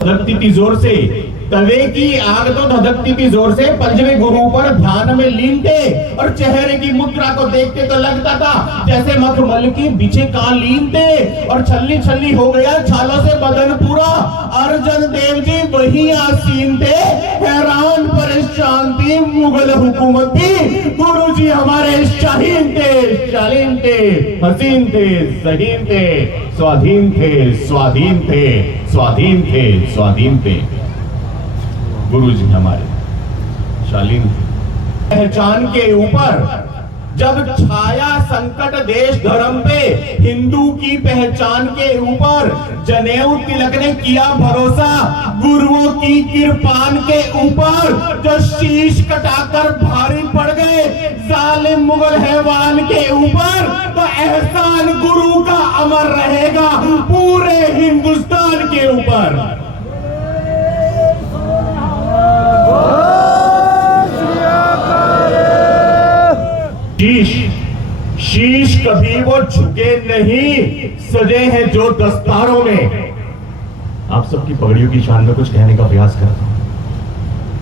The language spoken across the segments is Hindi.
धधकती थी जोर से, तवे की आग तो धधकती थी जोर से। पंचवे गुरु पर ध्यान में लीन थे और चेहरे की मुद्रा को देखते तो लगता था जैसे मखमल की बिछे कालीन थे। और छल्ली छल्ली हो गया छालों से बदन पूरा। अर्जन देव जी वही आसीन थे, हैरान परेशान थी मुगल हुकूमत भी। गुरु जी हमारे शाहीन थे, शालीन थे, हसीन थे, सहीन थे, स्वाधीन थे, स्वाधीन थे, स्वाधीन थे, स्वाधीन थे। गुरु जी हमारे शालीन थे। पहचान के ऊपर जब छाया संकट देश धर्म पे, हिंदू की पहचान के ऊपर जनेऊ तिलक ने किया भरोसा। गुरुओं की कृपान के ऊपर जो शीश कटाकर भारी पड़ गए जालिम मुगल हैवान के ऊपर, तो एहसान गुरु का अमर रहेगा पूरे हिंदुस्तान के ऊपर। शीश कभी वो झुके नहीं, सजे हैं जो दस्तारों में। आप सबकी पगड़ियों की शान में कुछ कहने का प्रयास करता हूं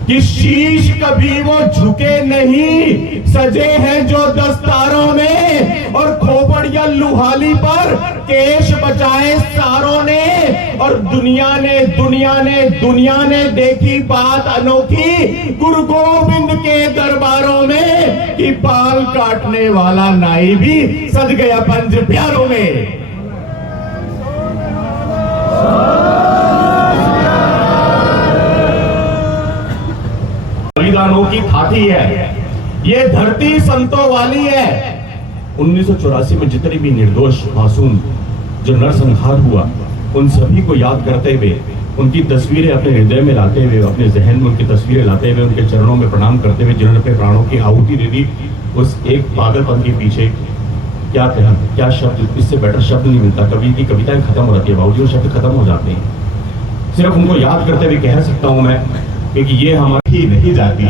कि शीश कभी वो झुके नहीं, सजे हैं जो दस्तारों में। और खोपड़ या लुहाली पर केश बचाए सारों ने। और दुनिया ने देखी बात अनोखी गुरु गोविंद के दरबारों में कि बाल काटने वाला नाई भी सज गया पंज प्यारों में। बलिदानों की थाती है ये धरती, संतों वाली है। 1984 में जितने भी निर्दोष मासूम जो नरसंहार हुआ, उन सभी को याद करते हुए, उनकी तस्वीरें अपने हृदय में लाते हुए, अपने जहन में उनकी तस्वीरें लाते हुए, उनके चरणों में प्रणाम करते हुए, जिन्होंने अपने प्राणों की आहुति दे दी, उस एक पागलपन के पीछे क्या कहना, क्या शब्द, इससे बेटर शब्द नहीं मिलता। कवि की कविताएं खत्म हो जाती है बाबूजी, वो शब्द खत्म हो जाते हैं। सिर्फ उनको याद करते हुए कह सकता हूं मैं कि ये हमारी नहीं जाती,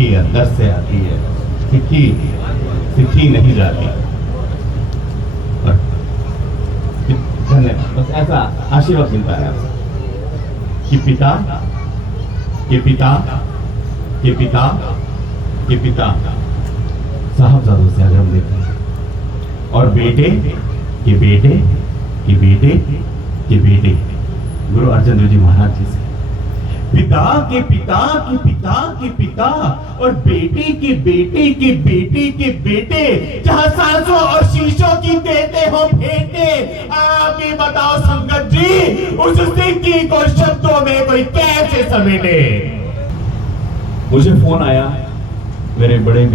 ये अंदर से आती है, सिक्की नहीं जाती। बस ऐसा आशीर्वाद मिलता है कि पिता के पिता के पिता के पिता साहबजादों से अगर हम देखते हैं, और बेटे के बेटे के बेटे के बेटे गुरु अर्जन देव जी महाराज जी से, पिता के पिता के पिता के पिता और बेटे के बेटे के बेटे के बेटे, जहां सांसों और शीशों की देते हो भेंटे। आप ही बताओ संगत जी, उस सिक्की को शब्दों में कोई कैसे समेटे। मुझे फोन आया मेरे बड़े